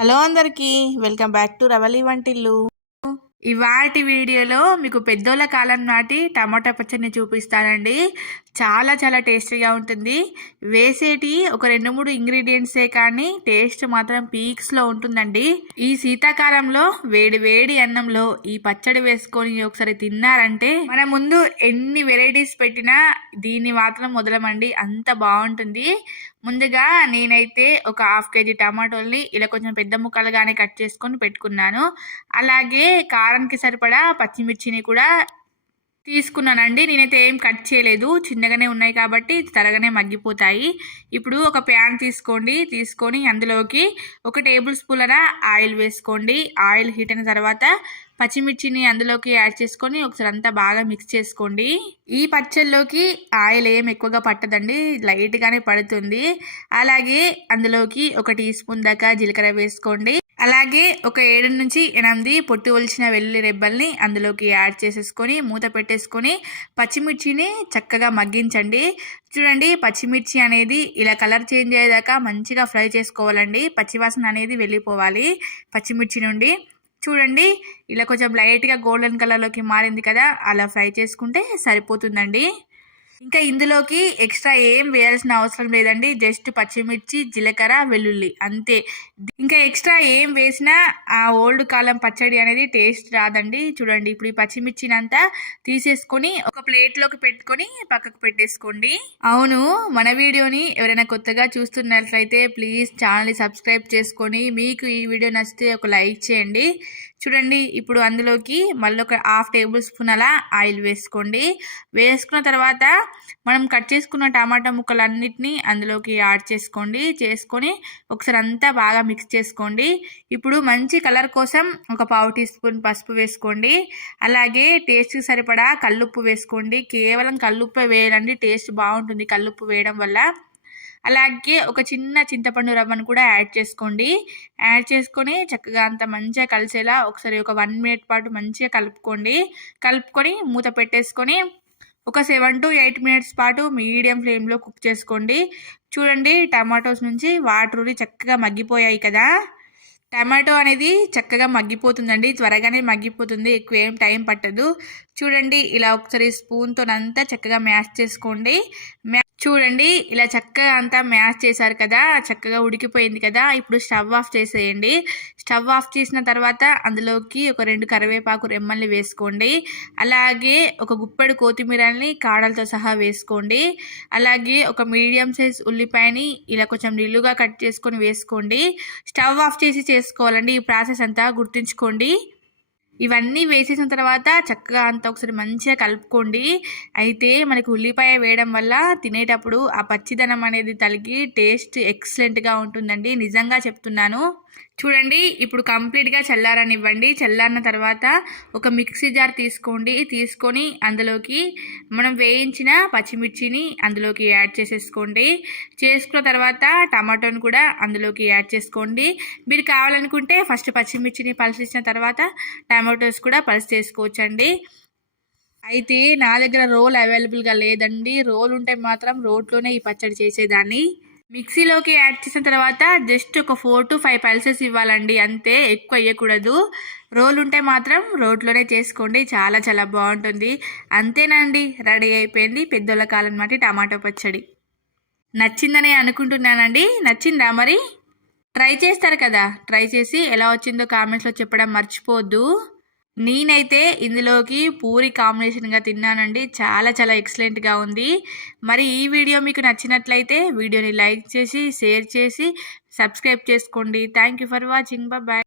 Hello అందరికీ, welcome back to Ravali వంటిల్లు. ఇవాటి వీడియోలో మీకు పెద్దోళ్ళ కాలం నాటి టమాటా పచ్చడిని చూపిస్తానండి. చాలా చాలా టేస్టీగా ఉంటుంది. వేసేటి ఒక 2-3 ఇంగ్రీడియంట్సే కానీ టేస్ట్ మాత్రం పీక్స్లో ఉంటుందండి. ఈ శీతాకాలంలో వేడి వేడి అన్నంలో ఈ పచ్చడి వేసుకొని ఒకసారి తిన్నారంటే మన ముందు ఎన్ని వెరైటీస్ పెట్టినా దీన్ని మాత్రం మొదలమండి, అంత బాగుంటుంది. ముందుగా నేనైతే ఒక 1/2 kg టమాటోల్ని ఇలా కొంచెం పెద్ద ముక్కలుగానే కట్ చేసుకొని పెట్టుకున్నాను. అలాగే కారంకి సరిపడా పచ్చిమిర్చిని కూడా తీసుకున్నానండి. నేనైతే ఏం కట్ చేయలేదు, చిన్నగానే ఉన్నాయి కాబట్టి త్వరగానే మగ్గిపోతాయి. ఇప్పుడు ఒక ప్యాన్ తీసుకొని అందులోకి 1 టేబుల్ స్పూన్ల ఆయిల్ వేసుకోండి. ఆయిల్ హీట్ అయిన తర్వాత పచ్చిమిర్చిని అందులోకి యాడ్ చేసుకొని ఒకసారి అంతా బాగా మిక్స్ చేసుకోండి. ఈ పచ్చళ్ళలోకి ఆయిల్ ఏం ఎక్కువగా పట్టదండి, లైట్గానే పడుతుంది. అలాగే అందులోకి 1 టీ స్పూన్ దాకా జీలకర్ర వేసుకోండి. అలాగే ఒక 7-8 పొట్టు ఒలిచిన వెల్లుల్లి రెబ్బల్ని అందులోకి యాడ్ చేసేసుకొని మూత పెట్టేసుకొని పచ్చిమిర్చిని చక్కగా మగ్గించండి. చూడండి, పచ్చిమిర్చి అనేది ఇలా కలర్ చేంజ్ అయ్యేదాకా మంచిగా ఫ్రై చేసుకోవాలండి. పచ్చివాసన అనేది వెళ్ళిపోవాలి పచ్చిమిర్చి నుండి. చూడండి, ఇలా కొంచెం లైట్గా గోల్డెన్ కలర్లోకి మారింది కదా, అలా ఫ్రై చేసుకుంటే సరిపోతుందండి. ఇంకా ఇందులోకి ఎక్స్ట్రా ఏం వేయాల్సిన అవసరం లేదండి. జస్ట్ పచ్చిమిర్చి, జీలకర్ర, వెల్లుల్లి అంతే. ఇంకా ఎక్స్ట్రా ఏం వేసినా ఆ ఓల్డ్ కాలం పచ్చడి అనేది టేస్ట్ రాదండి. చూడండి, ఇప్పుడు ఈ పచ్చిమిర్చిని అంతా తీసేసుకొని ఒక ప్లేట్లోకి పెట్టుకొని పక్కకు పెట్టేసుకోండి. అవును, మన వీడియోని ఎవరైనా కొత్తగా చూస్తున్నట్లయితే ప్లీజ్ ఛానల్ని సబ్స్క్రైబ్ చేసుకొని మీకు ఈ వీడియో నచ్చితే ఒక లైక్ చేయండి. చూడండి, ఇప్పుడు అందులోకి మళ్ళీ ఒక 1/2 టేబుల్ స్పూన్ అలా ఆయిల్ వేసుకోండి. వేసుకున్న తర్వాత మనం కట్ చేసుకున్న టమాటా ముక్కలన్నిటినీ అందులోకి యాడ్ చేసుకొని ఒకసారి అంతా బాగా మిక్స్ చేసుకోండి. ఇప్పుడు మంచి కలర్ కోసం ఒక 1/2 టీ స్పూన్ పసుపు వేసుకోండి. అలాగే టేస్ట్కి సరిపడా కల్లుప్పు వేసుకోండి. కేవలం కల్లుప్పే వేయాలండి, టేస్ట్ బాగుంటుంది కల్లుప్పు వేయడం వల్ల. అలాగే ఒక చిన్న చింతపండు రవ్వను కూడా యాడ్ చేసుకోండి. యాడ్ చేసుకొని చక్కగా అంత మంచిగా కలిసేలా ఒకసారి ఒక 1 మినిట్ పాటు మంచిగా కలుపుకొని మూత పెట్టేసుకొని ఒక 7 to 8 మినిట్స్ పాటు మీడియం ఫ్లేమ్లో కుక్ చేసుకోండి. చూడండి, టమాటోస్ నుంచి వాటర్ ఊరి చక్కగా మగ్గిపోయాయి కదా. టమాటో అనేది చక్కగా మగ్గిపోతుందండి, త్వరగానే మగ్గిపోతుంది, ఎక్కువ ఏం టైం పట్టదు. చూడండి, ఇలా ఒకసారి స్పూన్తోనంతా చక్కగా మ్యాష్ చేసుకోండి. చూడండి, ఇలా చక్కగా అంతా మ్యాష్ చేశారు కదా, చక్కగా ఉడికిపోయింది కదా. ఇప్పుడు స్టవ్ ఆఫ్ చేసేయండి. స్టవ్ ఆఫ్ చేసిన తర్వాత అందులోకి ఒక 2 కరివేపాకు రెమ్మల్ని వేసుకోండి. అలాగే ఒక గుప్పెడు కొత్తిమీరని కాడలతో సహా వేసుకోండి. అలాగే ఒక మీడియం సైజ్ ఉల్లిపాయని ఇలా కొంచెం నిలువుగా కట్ చేసుకొని వేసుకోండి. స్టవ్ ఆఫ్ చేసి చేసుకోవాలండి ఈ ప్రాసెస్ అంతా, గుర్తుంచుకోండి. ఇవన్నీ వేసేసిన తర్వాత చక్కగా అంతా ఒకసారి మంచిగా కలుపుకోండి. అయితే మనకి ఉల్లిపాయ వేయడం వల్ల తినేటప్పుడు ఆ పచ్చిదనం అనేది తలిగి టేస్ట్ ఎక్సలెంట్గా ఉంటుందండి, నిజంగా చెప్తున్నాను. చూడండి, ఇప్పుడు కంప్లీట్గా చల్లారనివ్వండి. చల్లారిన తర్వాత ఒక మిక్సీ జార్ తీసుకొని అందులోకి మనం వేయించిన పచ్చిమిర్చిని అందులోకి యాడ్ చేసుకున్న తర్వాత టమాటోని కూడా అందులోకి యాడ్ చేసుకోండి. మీరు కావాలనుకుంటే ఫస్ట్ పచ్చిమిర్చిని పలిసిన తర్వాత టమాటోస్ కూడా పలిసి చేసుకోవచ్చండి. అయితే నా దగ్గర రోల్ అవైలబుల్గా లేదండి. రోల్ ఉంటే మాత్రం రోట్లోనే ఈ పచ్చడి చేసేదాన్ని. మిక్సీలోకి యాడ్ చేసిన తర్వాత జస్ట్ ఒక 4 to 5 పల్సెస్ ఇవ్వాలండి, అంతే, ఎక్కువ వేయకూడదు. రోల్ ఉంటే మాత్రం రోట్లోనే చేసుకోండి, చాలా చాలా బాగుంటుంది. అంతేనండి, రెడీ అయిపోయింది పెద్దోళ్ళ కాలం నాటి టమాటో పచ్చడి. నచ్చిందనే అనుకుంటున్నానండి. నచ్చిందా మరి? ట్రై చేస్తారు కదా, ట్రై చేసి ఎలా వచ్చిందో కామెంట్స్లో చెప్పడం మర్చిపోవద్దు. నేనైతే ఇందులోకి పూరి కాంబినేషన్గా తిన్నానండి, చాలా చాలా ఎక్సలెంట్గా ఉంది. మరి ఈ వీడియో మీకు నచ్చినట్లయితే వీడియోని లైక్ చేసి షేర్ చేసి సబ్స్క్రైబ్ చేసుకోండి. Thank you for watching. Bye.